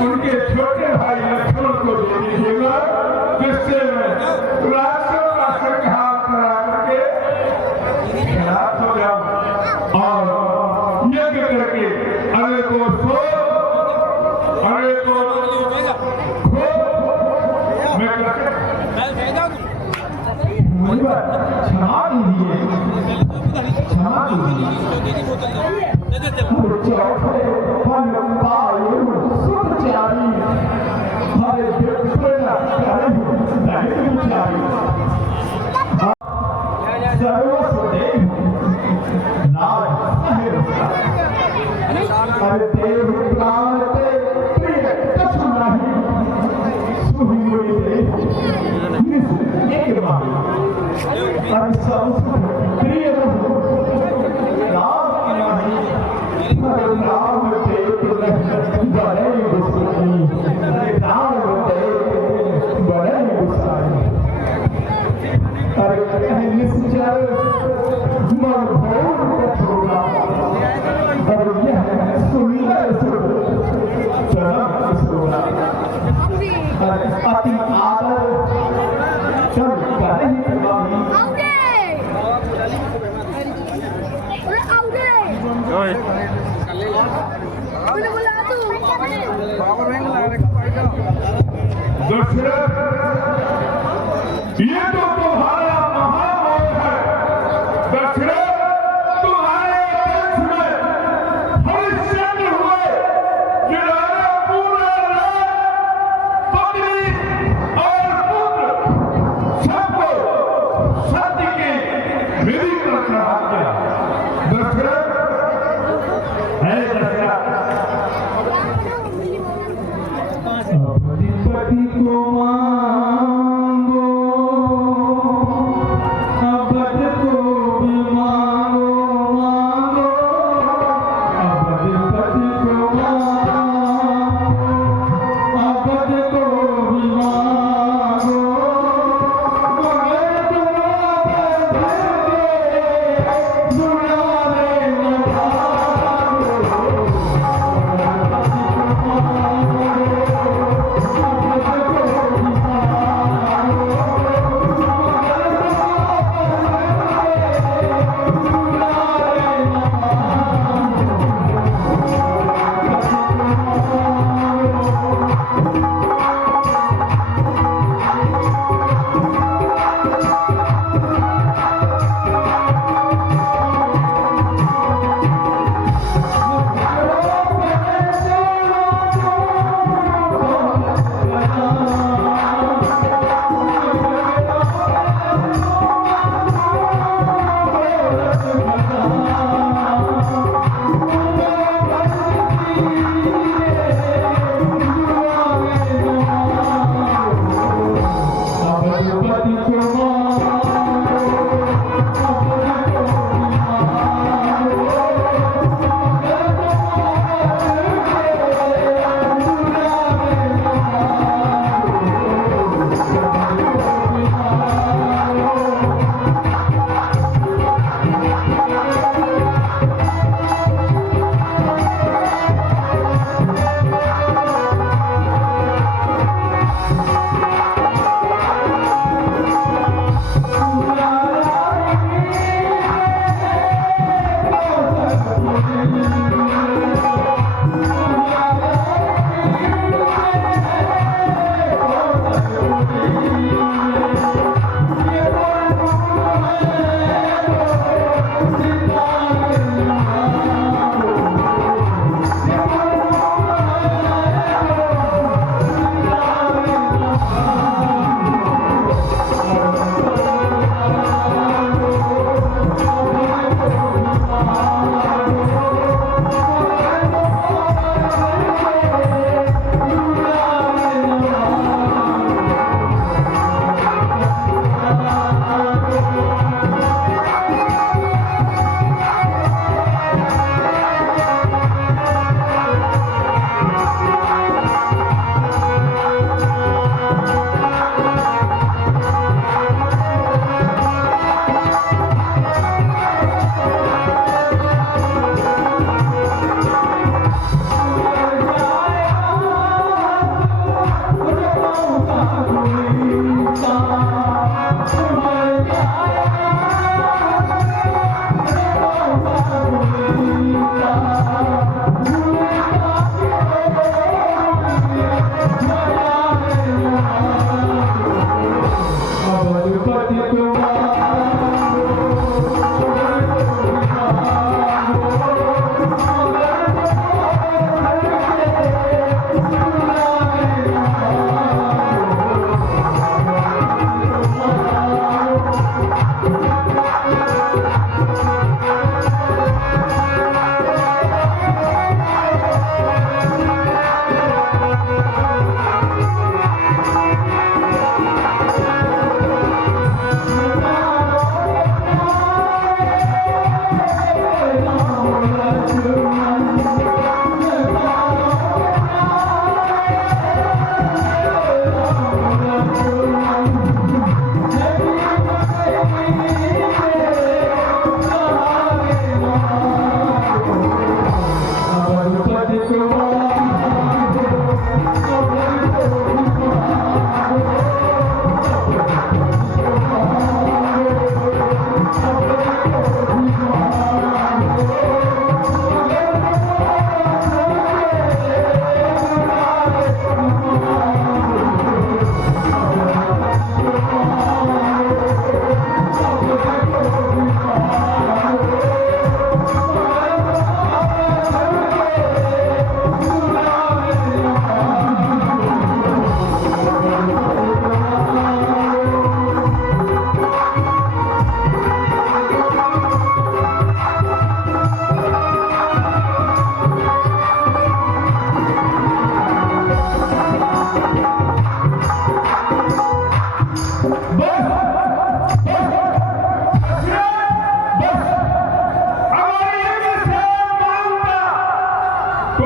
उनके छोटे भाई लक्ष्मण को दे दीजिएगा, जिससे मैं राष्ट्र का संहार करा करके खिलाफ हो जाऊं और यज्ञ करके अरे को सो अरे को खो मैं क्षमा दीजिए, क्षमा दीजिए। ये तो तुम्हारा महामोह है दशरथ, तुम्हारे वंश में हरिश्चंद्र हुए जिन्होंने पूरा राज पत्नी और पुत्र सबको सत्य की विधि पर चढ़ा दिया। दशरथ है दशरथ, पति को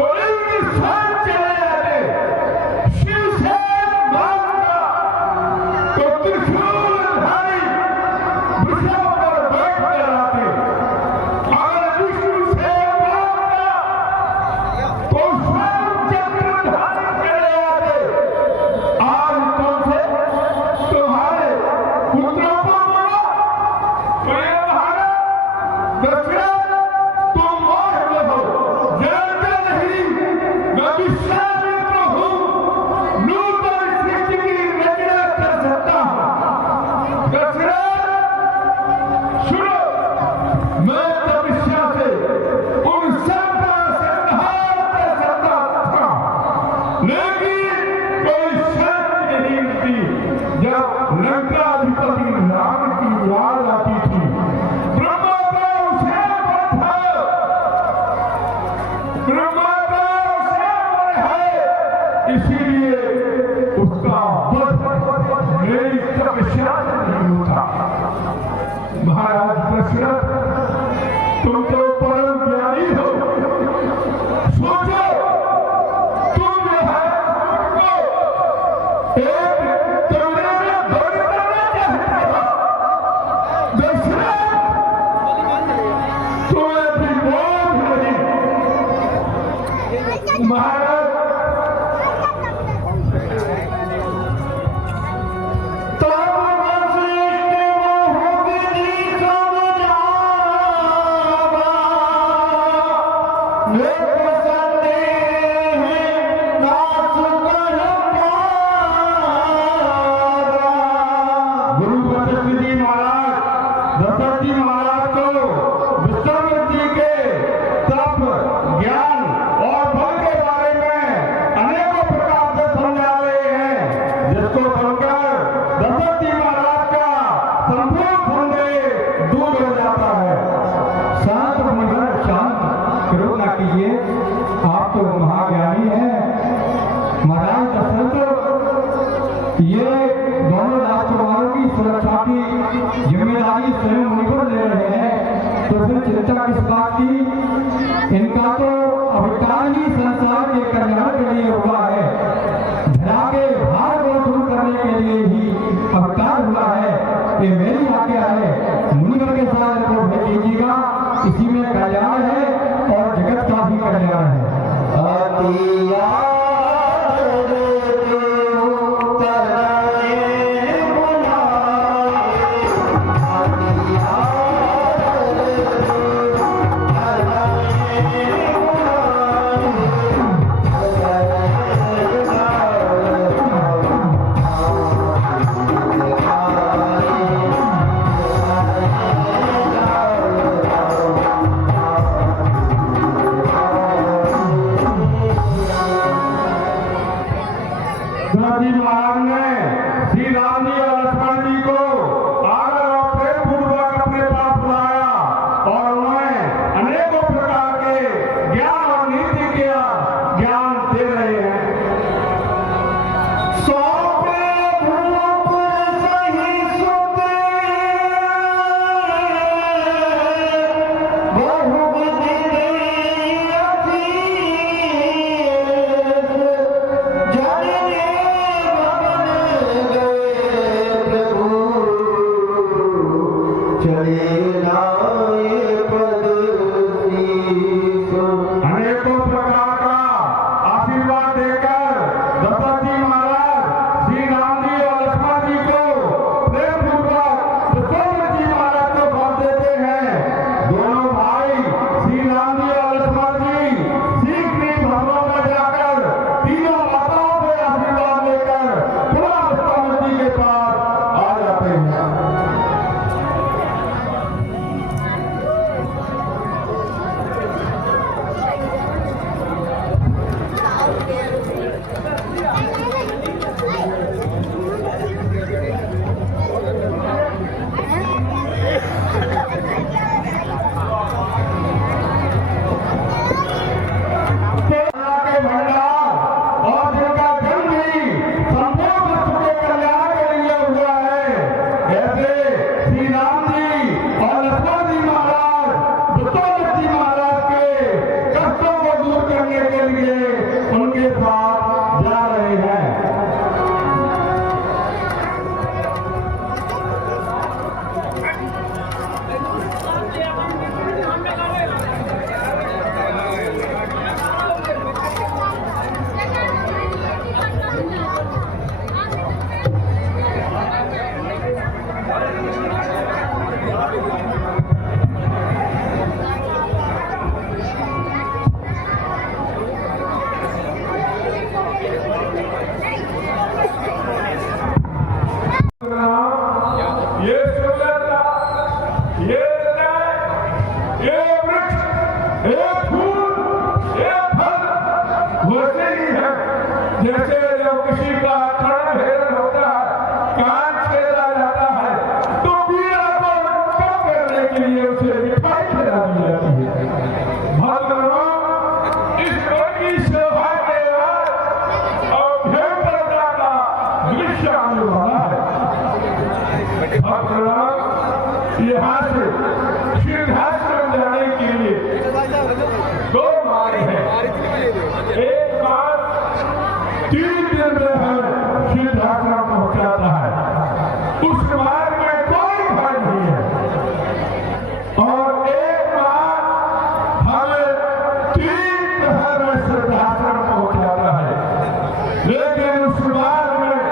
तो इन स्वयं चले आते शिव से मांगता तो त्रिशूलधारी वृषभ पर बैठ कर आते। अगर विष्णु से मांगता तो स्वयं चक्रधारी चले आते। आज तुमसे तुम्हारे पुत्रों को बोला तो ये महाराज दशरथ तुम मोह में हो, जानते नहीं मैं विश्वामित्र हूँ, नूतन सृष्टि की रचना कर सकता हूँ। दशरथ सुनो, मैं तपस्या से उन सबका संहार कर सकता था, लेकिन कोई शर्त नहीं मिलती। जब लंकाधिपति राम की याद आती थी, ब्रह्मा का उसे मन था, ब्रह्मा का उसे मन है, इसीलिए उसका वध मेरी तपस्या से नहीं होता। महाराज दशरथ तुम तो परम ज्ञानी हो, सोचो तुम जो है को एक तगड़े में दौड़ करना चाहता था। दशरथ तुम्हें भी बोध नहीं। महाराज गुरु वशिष्ठ जी महाराज दशरथ जी महाराज को विश्वामित्र जी के तप, ज्ञान और बल के बारे में अनेकों प्रकार से समझा रहे हैं, जिसको सुनकर दशरथ जी महाराज का संपूर्ण संदेह दूर हो जाता है। शांत मुनिवर शांत, क्रोध न कीजिए, आप तो महाज्ञानी हैं। महाराज दशरथ ये दोनों राजकुमारों की सुरक्षा की जिम्मेदारी स्वयं मुनिवर ले रहे हैं, तो फिर चिंता किस बात की? इनका तो अवतार ही संसार के कल्याण के लिए हुआ है, धरा के भार को दूर करने के लिए ही अवतार हुआ है। ये मेरी आज्ञा है, मुनिवर के साथ इनको भेज दीजिएगा, इसी में कल्याण है और जगत का भी कल्याण है। दशरथ जी महाराज ने श्री राम जी और लक्ष्मण जी को आदर और प्रेम पूर्वक अपने पास बुलाया और उन्हें अनेकों प्रकार के ज्ञान और नीति के ज्ञान दे रहे हैं। जय जैसे जब किसी का कर्णभेदन होता है, कान छेदा जाता है, तो पीड़ा को कम करने के लिए उसे मिठाई खिला दी जाती है। भगवान इस बड़ी शोभा के बाद और भयंकरता का दृश्य आने वाला है। भगवान यहाँ से सिद्धाश्रम जाने के लिए 2 मार्ग है। एक मार्ग 3 दिन में हमें सिद्धाश्रम पहुंचाता है, उस मार्ग में कोई भय नहीं है। और एक मार्ग हमें 3 पहर में सिद्धाश्रम पहुंचाता है, लेकिन उस मार्ग में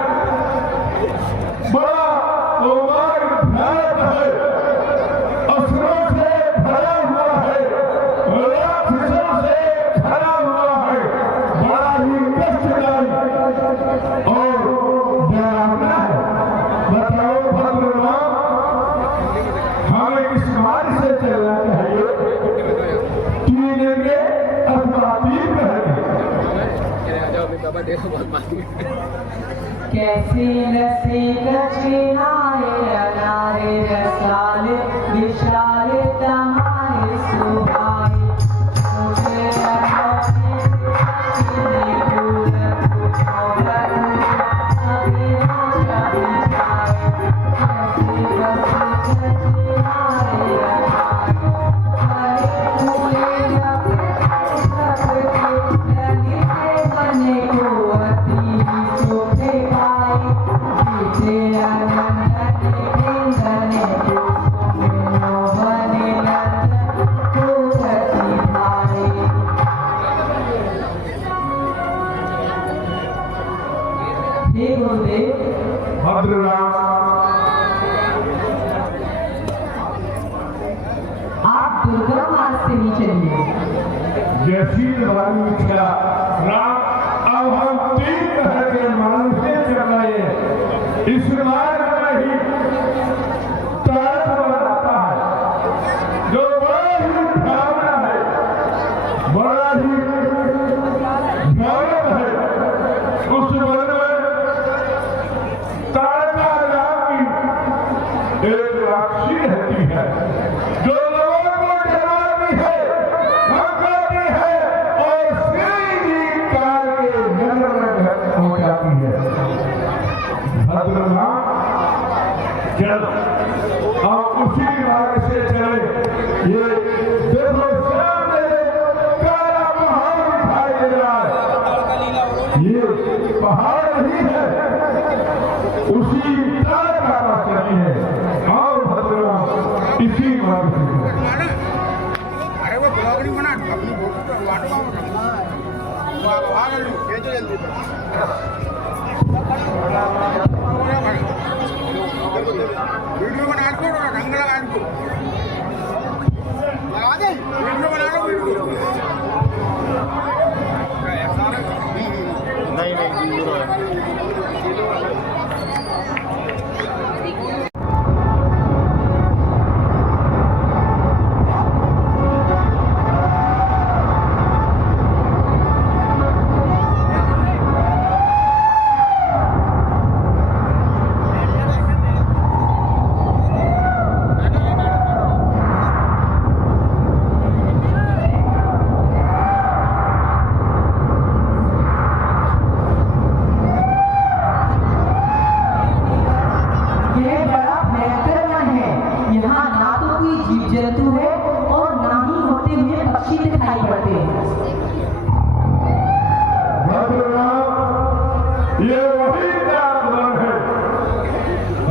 बड़ा वो मार्ग भयानक है, असुरों से भरा हुआ है, राक्षसों से भरा हुआ है, बड़ा ही कष्टदायी और डरावना है। बताओ भगवान, हमें किस मार्ग से चलना चाहिए? 3 दिन के अथवा 3 पहर कैसी लसी कचिनारे अनारे रसाल विशाल तमारे सुहाई मुझे अनोखी कितनी भूल और अभी आशा बिछाए। कैसी लसी कचिनारे अनारे हरे फूले लगे बने को अति सोते पाए पीछे आनंद बने बने को अति पाए। हे गुरुदेव, भद्रराम, आप दुर्गम मार्ग से ही चलिए। जैसी वाली इच्छा राम। अब हम 3 पहर के मार्ग से चल रहे हैं। इस मार्ग में ही तारक बनाता है, जो बड़ा ही भावना है, बड़ा ही भयानक है। उस वन में तारका नाम की एक राक्षसी रहती है, जो लोगों को डराती है, भगाती है और श्री काल के नगर में पहुंचाती है। भद्रनाथ चल, आप उसी मार्ग से चले। ये देखो सामने काला पहाड़ दिखाई दे रहा है, ये पहाड़ नहीं है, उसी तारका का चली है। और भद्रनाथ इसी मार्ग से चले। अरे वो ब्लॉग नहीं बना अपनी फोटो तो वाटो वाह भेजो जल्दी वीडियो बना को ढंग लगा इनको लगा दे वीडियो बना लो वीडियो नहीं दूर है। जंतु है और ना ही होते हुए पक्षी दिखाई पड़ते हैं। ये वही जानवर है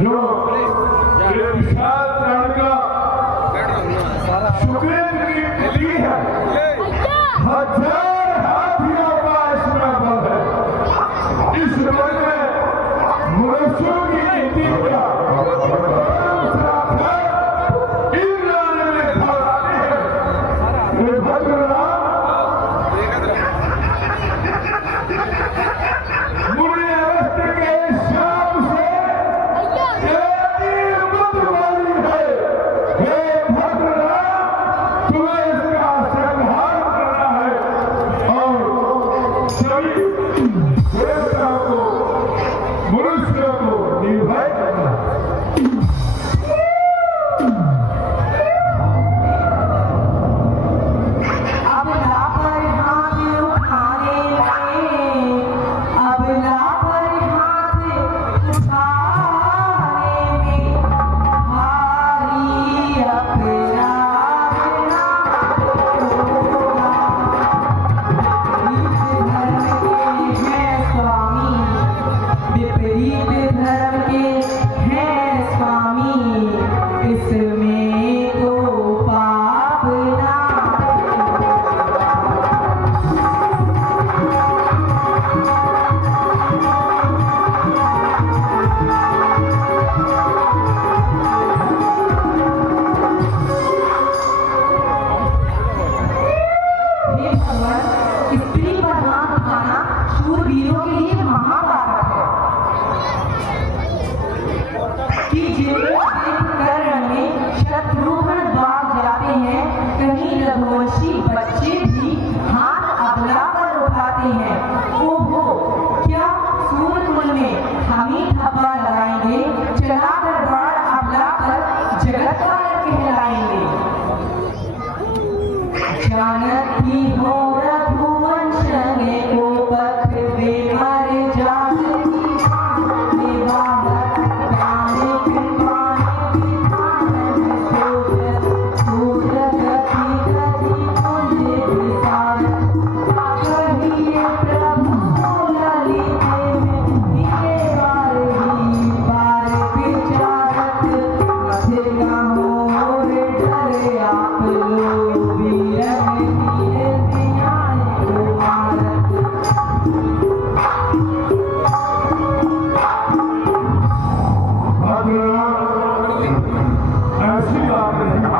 जो एक विशाल प्राणी का सुकृत की पुत्री है। 1000 हाथियों का इसमें बल है। इस बल में मनुष्यों की नीति का देवताओं को, मनुष्यों को निर्भय करना। अबला पर हाथ उठाने में, अबला पर हाथ उठाने में, हारी अपना अपना होगा। विपरीत धर्म के हैं स्वामी, इसमें तो पाप ना। हे भगवान, स्त्री पर हाथ उठाना शूरवीरों के लिए महापातक है कि जिनके कर्म में शत्रुघ्न भाग जाते हैं, कहीं रघुवंशी बच्चे भी हाथ अबला पर उठाते हैं। ओहो, क्या सूरकुल में हमें थप्पा लगाएंगे, चलाकर बाण अबला पर जगत पालक कहलाएंगे। जानती हो रघुवंश में को पथ में मर जाती, विवाह गाने पिपाने सूर गति गति तुझे विसार। कहिए प्रभु ललित में दिए बार ही बार विचारत, मथिला मोर डर आप लोग वीरन दिए न्याय कुमार। ऐसी बात नहीं है।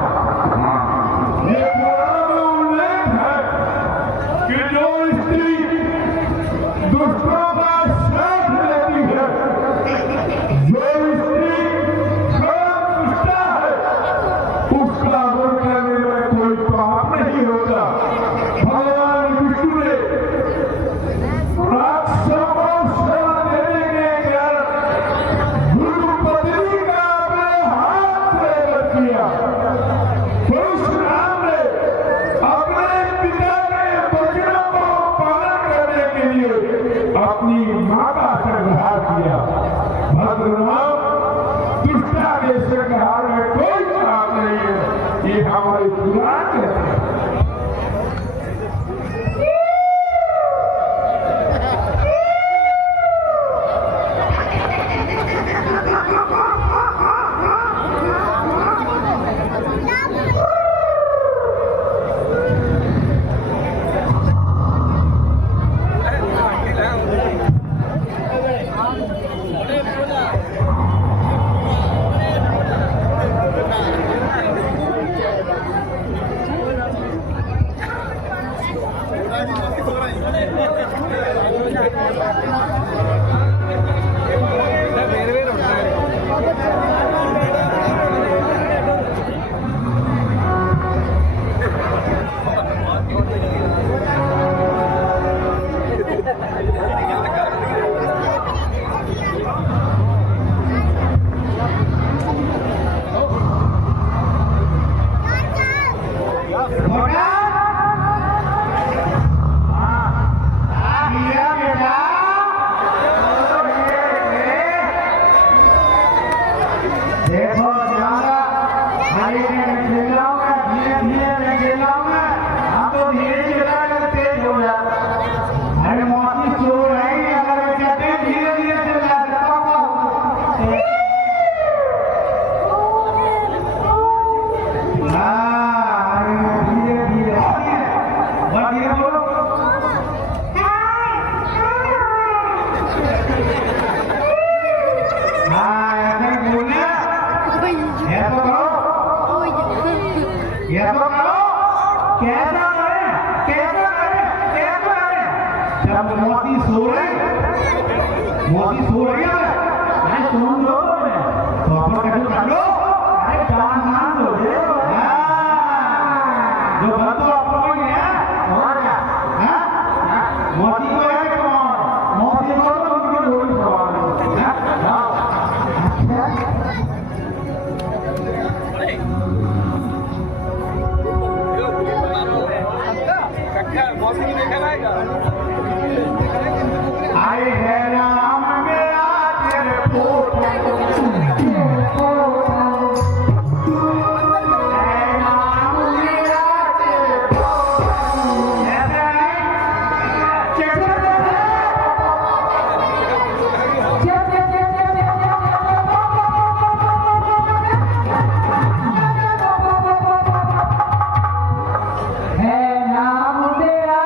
ये पुराण में उल्लेख है कि जो स्त्री दुष्टों का साथ लेती है, जो स्त्री दुष्टा है, उसका वध करने में कोई पाप नहीं होता। भगवान विष्णु ने राक्षसों को शरण देने के कारण गुरुपत्नी का अपने हाथ से वध किया। परशुराम ने अपने पिता के वचनों को पालन करने के लिए अपनी मां का संहार किया। भद्रनाम, दुष्टा के संहार में कोई पाप नहीं है, ये हमारे पुराण कहते हैं। मोती सो रही है मैं सुन लो तो अपन कैसे कर लो अरे जान मान लो जो बात तो अपन है और क्या मोती को है कौन अरे है नाम मेरा तेरे फोटो, है नाम मेरा तेरे फोटो। ऐसा है चेक है नाम मेरा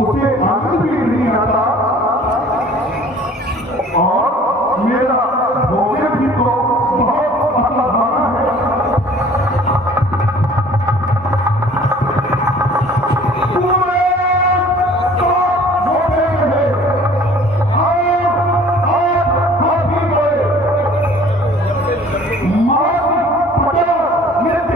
उसे आनंद भी नहीं आता और मेरा भोजन भी तो बहुत असाधारण है। पूरे सात मोटे रहे, आठ हाथी गए, मात्र 50 मिनट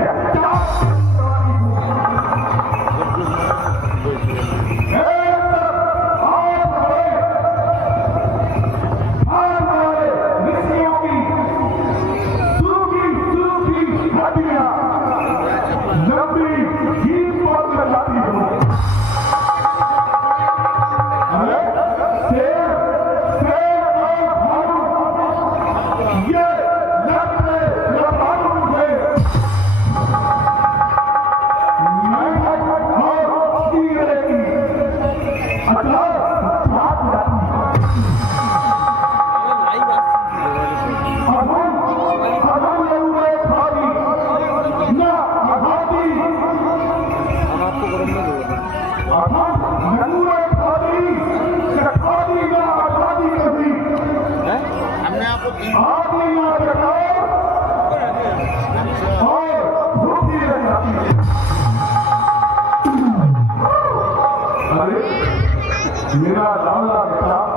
हमने आपको मेरा लाला बेटा